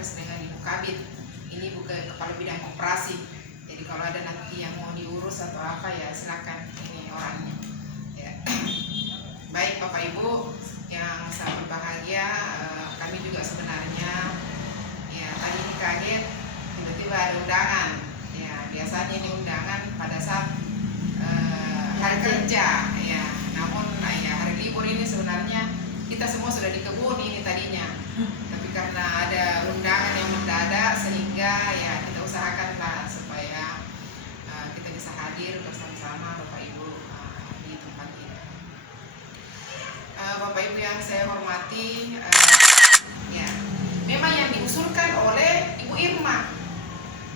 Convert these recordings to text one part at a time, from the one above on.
Kades dengan Ibu Kabit. Ini Ibu Kepala Bidang Koperasi. Jadi kalau ada nanti yang mau diurus atau apa ya silakan, ini orangnya. Ya. Baik Bapak Ibu yang sangat berbahagia, kami juga sebenarnya ya tadi ini kaget tiba-tiba ada undangan. Ya biasanya ini undangan pada saat hari kerja ya. Namun ya hari libur ini sebenarnya kita semua sudah di kebun ini tadinya. Tapi karena ada undangan yang mendadak sehingga ya kita usahakanlah supaya kita bisa hadir bersama-sama Bapak Ibu di tempat ini. Bapak Ibu yang saya hormati, ya memang yang diusulkan oleh Ibu Irma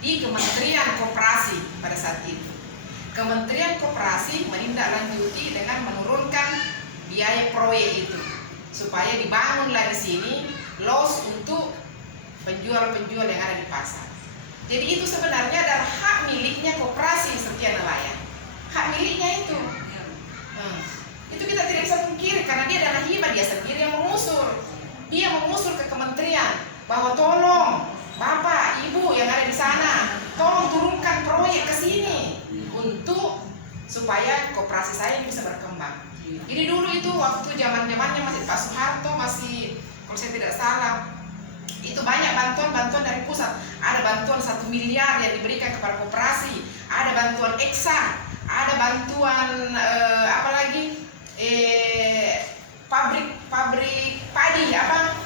di Kementerian Koperasi pada saat itu. Kementerian Koperasi menindaklanjuti dengan menurunkan biaya proyek itu supaya dibangunlah di sini los untuk penjual-penjual yang ada di pasar. Jadi itu sebenarnya adalah hak miliknya Koperasi Setia Nelayan. Hak miliknya itu. Itu kita tidak bisa pungkiri karena dia adalah hibah, dia sendiri yang mengusur. Dia mengusur ke kementerian bahwa tolong Bapak, Ibu yang ada di sana, tolong turunkan proyek ke sini untuk supaya koperasi saya bisa berkembang. Jadi dulu itu waktu zaman-zamannya masih Pak Soeharto, masih kalau saya tidak salah, itu banyak bantuan-bantuan dari pusat. Ada bantuan 1 miliar yang diberikan kepada koperasi, ada bantuan Eksa, ada bantuan pabrik padi,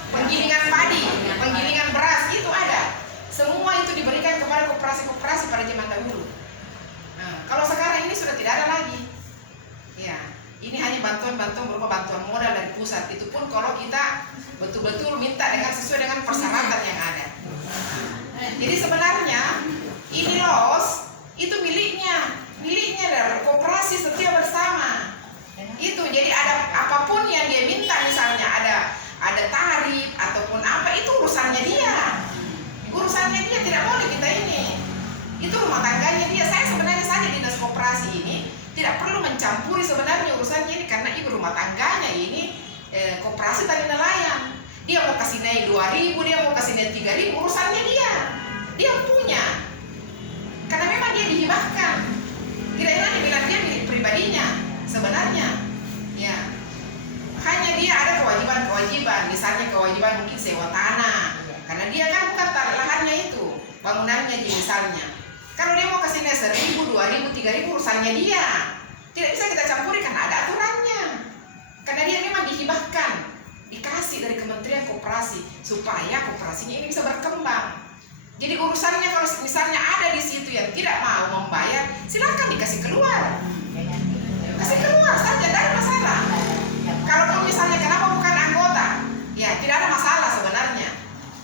penggilingan padi, penggilingan beras, itu ada. Semua itu diberikan kepada koperasi-koperasi pada zaman dahulu. Nah, kalau sekarang ini sudah tidak ada lagi. Ya, ini hanya bantuan-bantuan berupa bantuan modal dari pusat. Itu pun kalau kita betul-betul minta sesuai dengan persyaratan yang ada. Jadi sebenarnya ini los itu miliknya dari Koperasi Setia Bersama. Itu jadi ada apapun yang dia minta, misalnya ada tarif ataupun apa, itu urusannya dia. Urusannya dia, tidak boleh kita ini. Itu rumah tangganya dia. Saya sebenarnya dinas koperasi ini tidak perlu mencampuri sebenarnya urusannya ini karena ibu rumah tangganya ini Koperasi Tani Nelayan. Dia mau kasih naik 2.000, dia mau kasih naik 3.000, urusannya dia. Dia punya. Karena memang dia dihibahkan. Tidak enak dibilang dia milik pribadinya sebenarnya. Ya. Hanya dia ada kewajiban, misalnya kewajiban mungkin sewa tanah. Karena dia kan bukan lahannya itu, bangunannya misalnya. Kalau dia mau kasih naik 1.000, 2.000, 3.000, urusannya dia. Tidak bisa kita campuri karena ada aturannya. Karena dia memang dihibahkan, dikasih dari Kementerian Koperasi supaya koperasinya ini bisa berkembang. Jadi urusannya kalau misalnya ada di situ yang tidak mau membayar, silakan dikasih keluar. Kasih keluar saja, tidak ada masalah. Kalau misalnya kenapa bukan anggota, ya tidak ada masalah sebenarnya.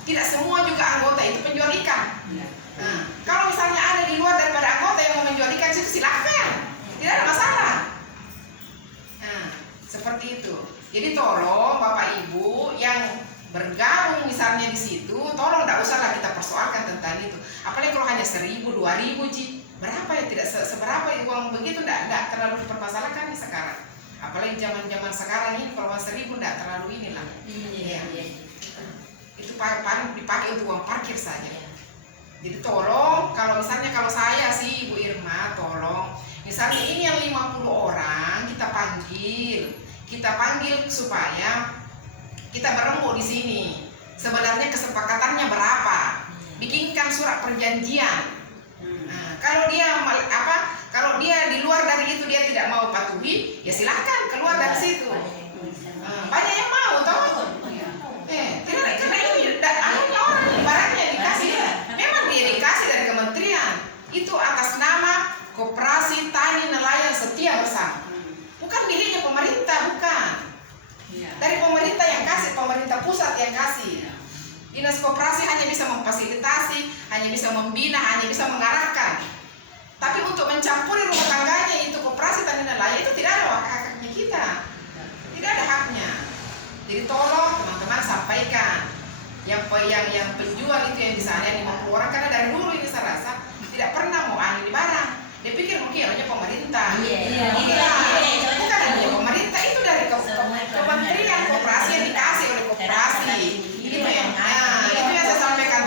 Tidak semua juga anggota itu penjual ikan. Nah, kalau misalnya ada di luar daripada anggota yang mau menjual ikan, silakan, tidak ada masalah. Nah, seperti itu. Jadi tolong Bapak Ibu yang bergabung misalnya di situ, tolong tidak usahlah kita persoalkan tentang itu. Apalagi kalau hanya 1.000, 2.000 berapa ya, tidak seberapa uang begitu, tidak terlalu dipermasalahkan di sekarang. Apalagi zaman-zaman sekarang ini kalau 1.000 tidak terlalu inilah. Iya. Itu paling dipakai untuk uang parkir saja. Jadi tolong kalau saya sih Ibu Irma, tolong misalnya ini yang 50 orang kita panggil supaya kita berembuk di sini. Sebenarnya kesepakatannya berapa? Bikinkan surat perjanjian. Nah, kalau dia di luar dari itu dia tidak mau patuhi, ya silakan keluar dari situ. Banyak yang mau tahu. Tidak, karena ini akhirnya orang barangnya dikasih. Memang dia dikasih dari kementerian. Itu atas nama Koperasi Tani Nelayan Setia Bersama. Bukan miliknya pemerintah, bukan. Dari pemerintah yang kasih, pemerintah pusat yang kasih. Dinas koperasi hanya bisa memfasilitasi, hanya bisa membina, hanya bisa mengarahkan. Tapi untuk mencampuri rumah tangganya itu Koperasi Tani Nelayan itu tidak ada hak-haknya kita. Tidak ada haknya. Jadi tolong teman-teman sampaikan yang penjual itu yang di sana 50 orang, karena dari dulu ini saya rasa tidak pernah mau ini barang. Dia pikir mungkin hanya pemerintah. Bukan hanya pemerintah, itu dari Kementerian Koperasi yang dikasih oleh koperasi. Itu yang saya sampaikan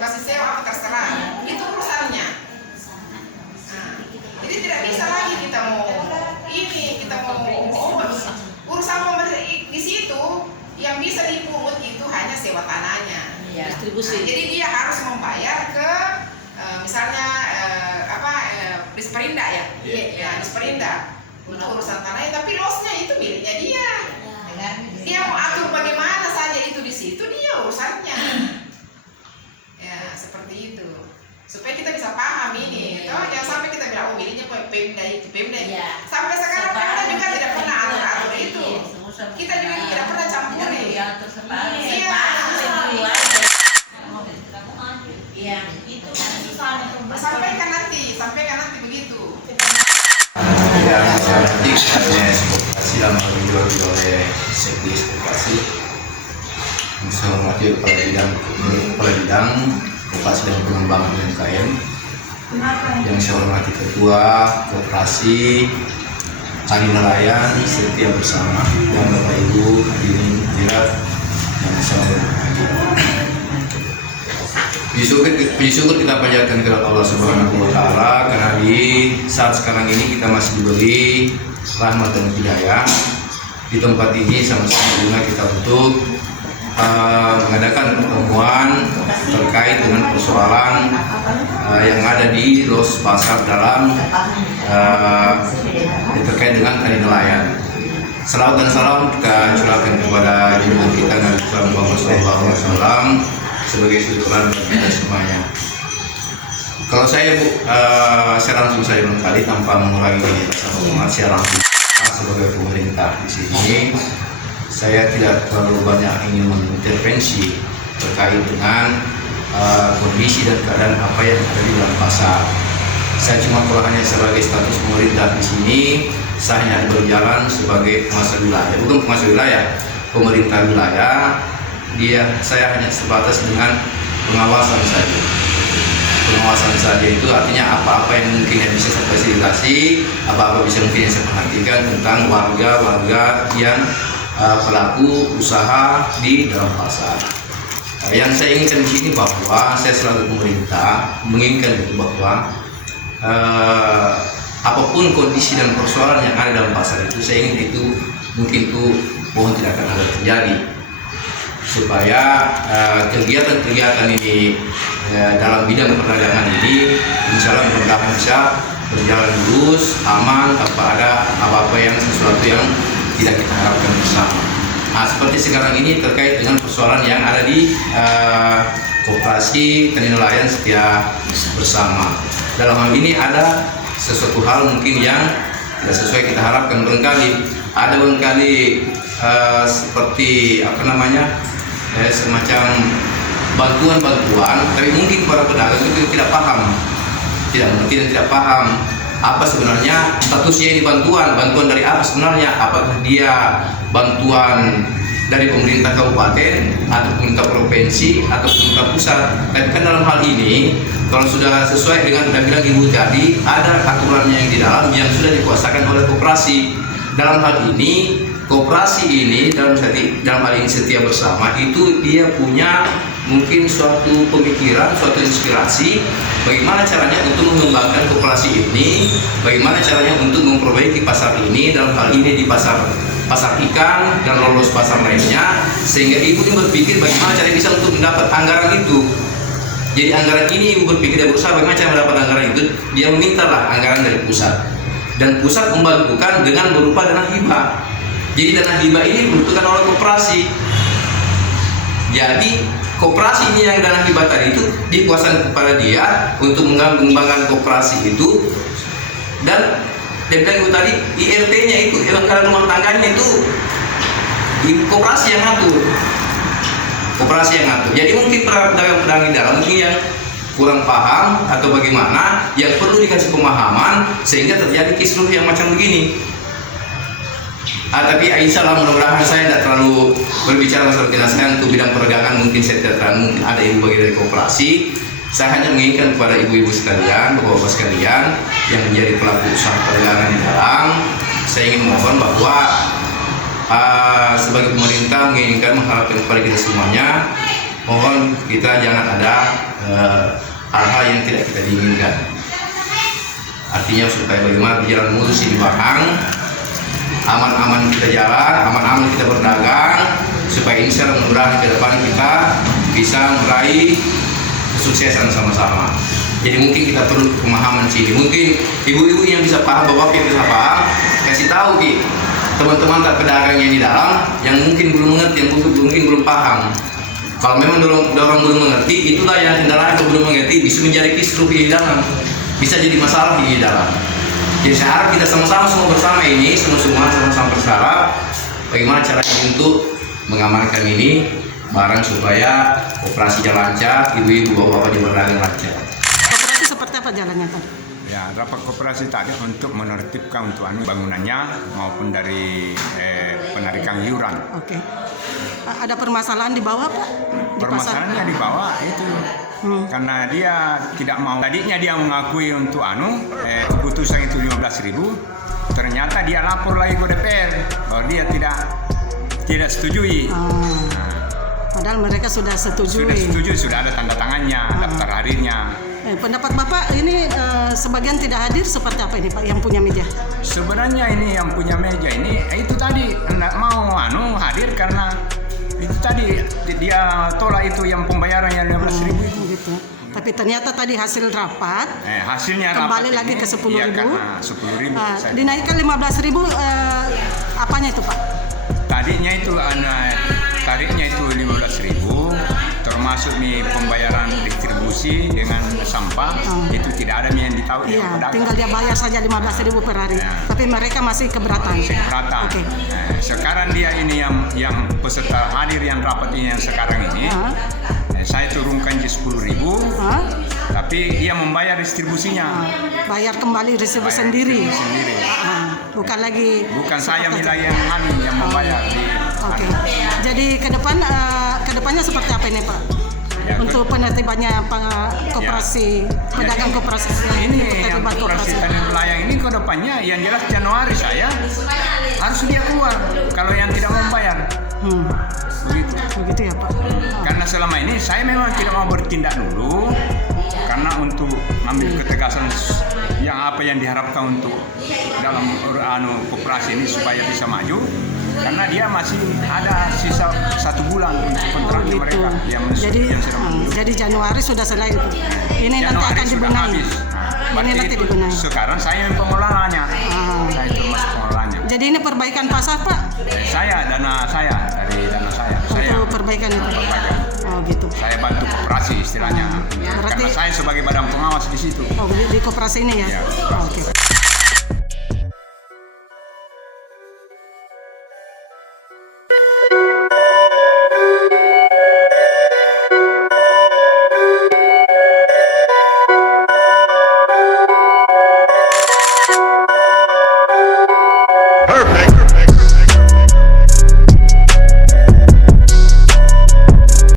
kasih sewa apa terserah, itu urusannya. Nah, jadi tidak bisa lagi kita mau urusan pemerintah di situ yang bisa dipungut itu hanya sewa tanahnya. Distribusi. Nah, jadi dia harus membayar ke misalnya Disperinda ya, Disperinda untuk urusan tanahnya, tapi losnya itu miliknya dia. Dia mau atur bagaimana saja itu di situ, dia urusannya. Ya seperti itu. Supaya kita bisa paham ini, jangan sampai kita bilang miliknya Pemda itu, Pemda itu. Sampai sekarang Pemda juga tidak pernah atur itu. Kita juga tidak pernah campuri. Sampaikan nanti begitu. Yang nanti hanya ekspektasi dalam menjual oleh sekdes ekspektasi. Saya hormati kepala bidang Koperasi dan Pengembangan UMKM. Yang saya hormati Ketua Koperasi Tani Nelayan Setia Bersama dan Bapak Ibu hadirin hadirat yang saya hormati. Puji syukur kita panjatkan kepada Allah Subhanahu wa Ta'ala karena di saat sekarang ini kita masih diberi rahmat dan hidayah. Di tempat ini sama-sama juga kita untuk mengadakan pertemuan terkait dengan persoalan yang ada di Los Pasar dalam terkait dengan tani nelayan. Salawat dan salam kita curahkan kepada junjungan kita Nabi Muhammad SAW sebagai suturan bagi kita semuanya. Kalau saya langsung saya barangkali tanpa mengurangi rasa hormat, saya langsung sebagai pemerintah di sini. Saya tidak terlalu banyak ingin mengintervensi terkait dengan kondisi dan keadaan apa yang ada di dalam pasar. Saya cuma kalau hanya sebagai status pemerintah di sini, saya hanya berjalan sebagai penguasa wilayah, bukan penguasa wilayah, pemerintah wilayah. Saya hanya sebatas dengan pengawasan saja. Pengawasan saja itu artinya apa-apa yang mungkin yang bisa saya fasilitasi, apa-apa bisa mungkin yang saya perhatikan tentang warga-warga yang pelaku usaha di dalam pasar. Yang saya inginkan di sini bahwa saya selalu pemerintah menginginkan itu bahwa apapun kondisi dan persoalan yang ada dalam pasar itu, saya ingin itu mungkin itu mohon tidak akan ada terjadi, supaya kegiatan-kegiatan ini dalam bidang perdagangan ini insya Allah mudah-mudahan bisa berjalan lurus, aman, tanpa ada apa-apa yang sesuatu yang tidak kita harapkan bersama. Nah, seperti sekarang ini terkait dengan persoalan yang ada di Koperasi Tani Nelayan Setia Bersama. Dalam hal ini ada sesuatu hal mungkin yang tidak sesuai kita harapkan. Barangkali seperti semacam bantuan-bantuan, tapi mungkin para pedagang itu tidak paham, tidak paham apa sebenarnya statusnya ini bantuan dari apa sebenarnya, apakah dia bantuan dari pemerintah kabupaten atau pemerintah provinsi atau pemerintah pusat. Tapi kan dalam hal ini kalau sudah sesuai dengan sudah bilang Ibu tadi, ada aturannya yang di dalam yang sudah dikuasakan oleh koperasi. Dalam hal ini koperasi ini dalam hal ini Setia Bersama itu dia punya mungkin suatu pemikiran, suatu inspirasi bagaimana caranya untuk mengembangkan koperasi ini, bagaimana caranya untuk memperbaiki pasar ini, dalam hal ini di pasar ikan dan lolos pasar lainnya, sehingga ibu ini berpikir bagaimana cara bisa untuk mendapat anggaran itu. Jadi anggaran ini ibu berpikir dan berusaha bagaimana cara mendapat anggaran itu, dia memintalah anggaran dari pusat, dan pusat membantukan dengan berupa dana hibah. Jadi dana hibah ini dibutuhkan oleh koperasi. Jadi koperasi ini yang dana hibah tadi itu dikuasakan kepada dia untuk mengembangkan koperasi itu, dan dia bilang tadi IRT-nya itu, anggaran rumah tangganya itu koperasi yang ngatur. Jadi mungkin pedagang-pedagang di dalam mungkin yang kurang paham atau bagaimana, yang perlu dikasih pemahaman sehingga terjadi kisruh yang macam begini. Tapi insya Allah mudah-mudahan saya tidak terlalu berbicara masalah dinas saya untuk bidang perdagangan, mungkin saya tidak terlalu, mungkin ada ibu bagian dari koperasi. Saya hanya menginginkan kepada ibu-ibu sekalian, bapak-bapak sekalian yang menjadi pelaku usaha perdagangan di dalam, saya ingin mohon bahwa sebagai pemerintah menginginkan mengharapkan kepada kita semuanya mohon kita jangan ada hal-hal yang tidak kita inginkan. Artinya supaya bagaimana berjalan mulus di Pahang, aman-aman kita jalan, aman-aman kita berdagang, supaya insya Allah mudah-mudahan ke depan kita bisa meraih kesuksesan sama-sama. Jadi mungkin kita perlu pemahaman sini. Mungkin ibu-ibu yang bisa paham, bapak yang bisa paham, kasih tahu Ki, teman-teman tak pedagangnya di dalam yang mungkin belum mengerti, yang mungkin belum paham. Kalau memang orang belum mengerti, itulah yang kendala yang belum mengerti bisa menjadi kisruh di dalam, bisa jadi masalah di dalam. Jadi saya harap kita sama-sama semua bersama ini, semua sama-sama berharap bagaimana caranya untuk mengamankan ini barang supaya operasi jalan lancar, ibu-ibu bapak-bapak di berdagang lancar. Operasi seperti apa jalannya tadi? Ya, rapat koperasi tadi untuk menertibkan untuk bangunannya maupun dari penarikan iuran. Oke. Ada permasalahan di bawah Pak? Di Permasalahannya di bawah itu karena dia tidak mau. Tadinya dia mengakui untuk keputusan itu 15.000. Ternyata dia lapor lagi ke DPR bahwa dia tidak setujui. Padahal mereka sudah setuju. Sudah setuju, sudah ada tanda tangannya, daftar hadirnya. Pendapat Bapak ini sebagian tidak hadir seperti apa ini Pak yang punya meja? Sebenarnya ini yang punya meja ini itu tadi enggak mau hadir karena itu tadi dia tolak itu yang pembayarannya 15.000 itu. Gitu. Tapi ternyata tadi hasil rapat hasilnya kembali rapat lagi ini, ke 10.000. iya, karena 10.000 dinaikkan 15.000 apanya itu Pak? tadinya itu tarifnya itu 15.000 termasuk nih pembayaran distribusi dengan sampah itu tidak ada yang ditahu. Iya, tinggal dia bayar saja 15.000 per hari. Tapi mereka masih keberatan. Keberatan. Oke. Sekarang dia ini yang peserta hadir yang rapat ini yang sekarang ini, saya turunkan jadi 10.000, tapi dia membayar distribusinya. Bayar kembali distribusi sendiri. Bukan lagi. Bukan saya nilai yang membayar. Oke. Jadi kedepannya seperti apa ini Pak? Ya, untuk penertibannya koperasi, pedagang koperasi ini yang koperasi tani pelayang ini ke depannya yang jelas Januari saya harus dia keluar kalau yang tidak membayar. Begitu ya Pak. Karena selama ini saya memang tidak mau bertindak dulu karena untuk mengambil ketegasan yang apa yang diharapkan untuk dalam koperasi ini supaya bisa maju. Karena dia masih ada sisa 1 bulan untuk kontraknya mereka yang jadi Januari sudah selesai itu. Ini Januari nanti akan dibenahi. Ini nanti dibenahi. Sekarang saya yang pengelolanya. Saya termasuk pengelolanya. Jadi ini perbaikan pasar Pak? Dari dana saya. Untuk perbaikan itu. Oh gitu. Saya bantu koperasi istilahnya. Karena saya sebagai badan pengawas di situ. Oh di koperasi ini ya? Oke. Perfect.